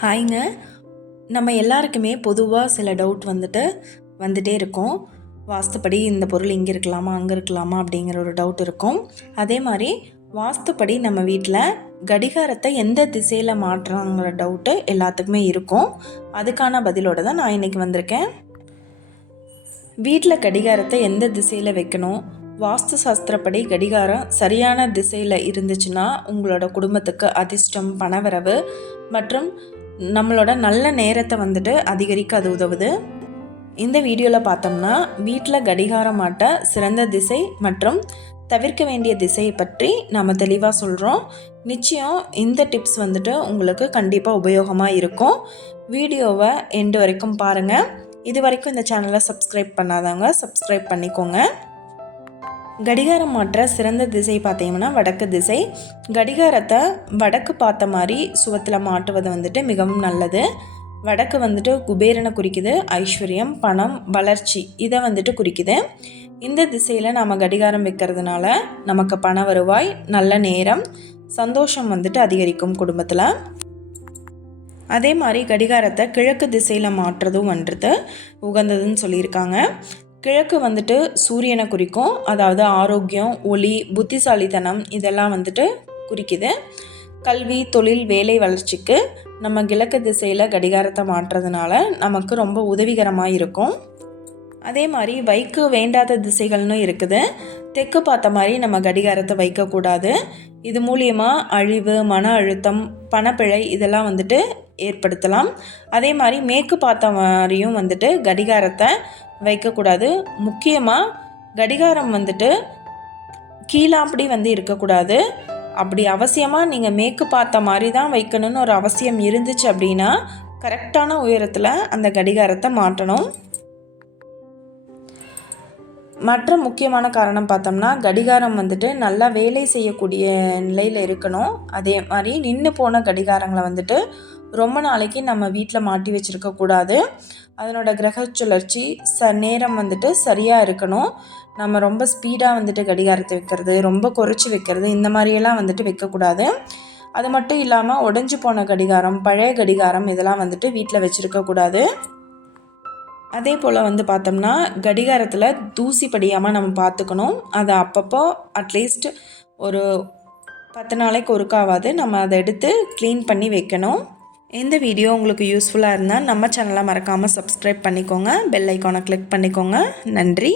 ஹாய்ங்க. நம்ம எல்லாருக்குமே பொதுவாக சில டவுட் வந்துட்டு வந்துட்டே இருக்கும். வாஸ்துப்படி இந்த பொருள் இங்கே இருக்கலாமா அங்கே இருக்கலாமா அப்படிங்கிற ஒரு டவுட் இருக்கும். அதே மாதிரி வாஸ்துப்படி நம்ம வீட்டில் கடிகாரத்தை எந்த திசையில் மாற்றுறாங்கிற டவுட்டு எல்லாத்துக்குமே இருக்கும். அதுக்கான பதிலோடு தான் நான் இன்றைக்கி வந்திருக்கேன். வீட்டில் கடிகாரத்தை எந்த திசையில் வைக்கணும்? வாஸ்து சாஸ்திரப்படி கடிகாரம் சரியான திசையில் இருந்துச்சுன்னா உங்களோட குடும்பத்துக்கு அதிர்ஷ்டம் பணவரவு மற்றும் நம்மளோட நல்ல நேரத்தை வந்துட்டு அதிகரிக்க அது உதவுது. இந்த வீடியோவில் பார்த்தோம்னா வீட்டில் கடிகாரம் மாட்ட சிறந்த திசை மற்றும் தவிர்க்க வேண்டிய திசையை பற்றி நம்ம தெளிவாக சொல்கிறோம் நிச்சயம் இந்த டிப்ஸ் வந்துட்டு உங்களுக்கு கண்டிப்பாக உபயோகமாக இருக்கும். வீடியோவை எண்டு வரைக்கும் பாருங்கள் இது வரைக்கும் இந்த சேனலை சப்ஸ்கிரைப் பண்ணாதவங்க சப்ஸ்கிரைப் பண்ணிக்கோங்க. கடிகாரம் மாற்ற சிறந்த திசை பார்த்தீங்கன்னா வடக்கு திசை. கடிகாரத்தை வடக்கு பார்த்த மாதிரி சுவத்தில் மாட்டுவது வந்துட்டு மிகவும் நல்லது. வடக்கு வந்துட்டு குபேரனை குறிக்குது ஐஸ்வர்யம் பணம் வளர்ச்சி இதை வந்துட்டு குறிக்குது. இந்த திசையில் நாம் கடிகாரம் வைக்கிறதுனால நமக்கு பண வருவாய் நல்ல நேரம் சந்தோஷம் வந்துட்டு அதிகரிக்கும் குடும்பத்தில். அதே மாதிரி கடிகாரத்தை கிழக்கு திசையில் மாற்றுறதும் வந்துட்டு உகந்ததுன்னு சொல்லியிருக்காங்க. கிழக்கு வந்துட்டு சூரியனை குறிக்கும். அதாவது ஆரோக்கியம் ஒளி புத்திசாலித்தனம் இதெல்லாம் வந்துட்டு குறிக்குது. கல்வி தொழில் வேலை வளர்ச்சிக்கு நம்ம கிழக்கு திசையில் கடிகாரத்தை மாற்றுறதுனால நமக்கு ரொம்ப உதவிகரமாக இருக்கும். அதே மாதிரி வைக்க வேண்டாத திசைகள்னு இருக்குது. தெற்கு பார்த்த மாதிரி நம்ம கடிகாரத்தை வைக்கக்கூடாது. இது மூலியமாக அழிவு மன அழுத்தம் பணப்பிழை இதெல்லாம் வந்துட்டு ஏற்படுத்தலாம். அதே மாதிரி மேற்கு பார்த்த மாதிரியும் வந்துட்டு கடிகாரத்தை வைக்கக்கூடாது. முக்கியமாக கடிகாரம் வந்துட்டு கீழாப்படி வந்து இருக்கக்கூடாது. அப்படி அவசியமாக நீங்கள் மேற்கு பார்த்த மாதிரி தான் வைக்கணும்னு ஒரு அவசியம் இருந்துச்சு அப்படின்னா கரெக்டான உயரத்தில் அந்த கடிகாரத்தை மாட்டணும் மற்ற முக்கியமான காரணம் பார்த்தோம்னா கடிகாரம் வந்துட்டு நல்லா வேலை செய்யக்கூடிய நிலையில் இருக்கணும். அதே மாதிரி நின்று போன கடிகாரங்களை வந்துட்டு ரொம்ப நாளைக்கு நம்ம வீட்டில் மாட்டி வச்சுருக்கக்கூடாது அதனோட கிரக சுழற்சி ச நேரம் வந்துட்டு சரியாக இருக்கணும். நம்ம ரொம்ப ஸ்பீடாக வந்துட்டு கடிகாரத்தை வைக்கிறது ரொம்ப குறைச்சி வைக்கிறது இந்த மாதிரியெல்லாம் வந்துட்டு வைக்கக்கூடாது அது மட்டும் இல்லாமல் உடஞ்சி போன கடிகாரம் பழைய கடிகாரம் இதெல்லாம் வந்துட்டு வீட்டில் வச்சுருக்கக்கூடாது அதே போல் வந்து பார்த்தோம்னா கடிகாரத்தில் தூசி படியாமல் நம்ம பார்த்துக்கணும். அதை அப்பப்போ அட்லீஸ்ட் ஒரு பத்து நாளைக்கு ஒருக்காவது நம்ம அதை எடுத்து க்ளீன் பண்ணி வைக்கணும். இந்த வீடியோ உங்களுக்கு யூஸ்ஃபுல்லாக இருந்தால் நம்ம சேனலை மறக்காமல் சப்ஸ்கிரைப் பண்ணிக்கோங்க. பெல் ஐக்கானை கிளிக் பண்ணிக்கோங்க. நன்றி.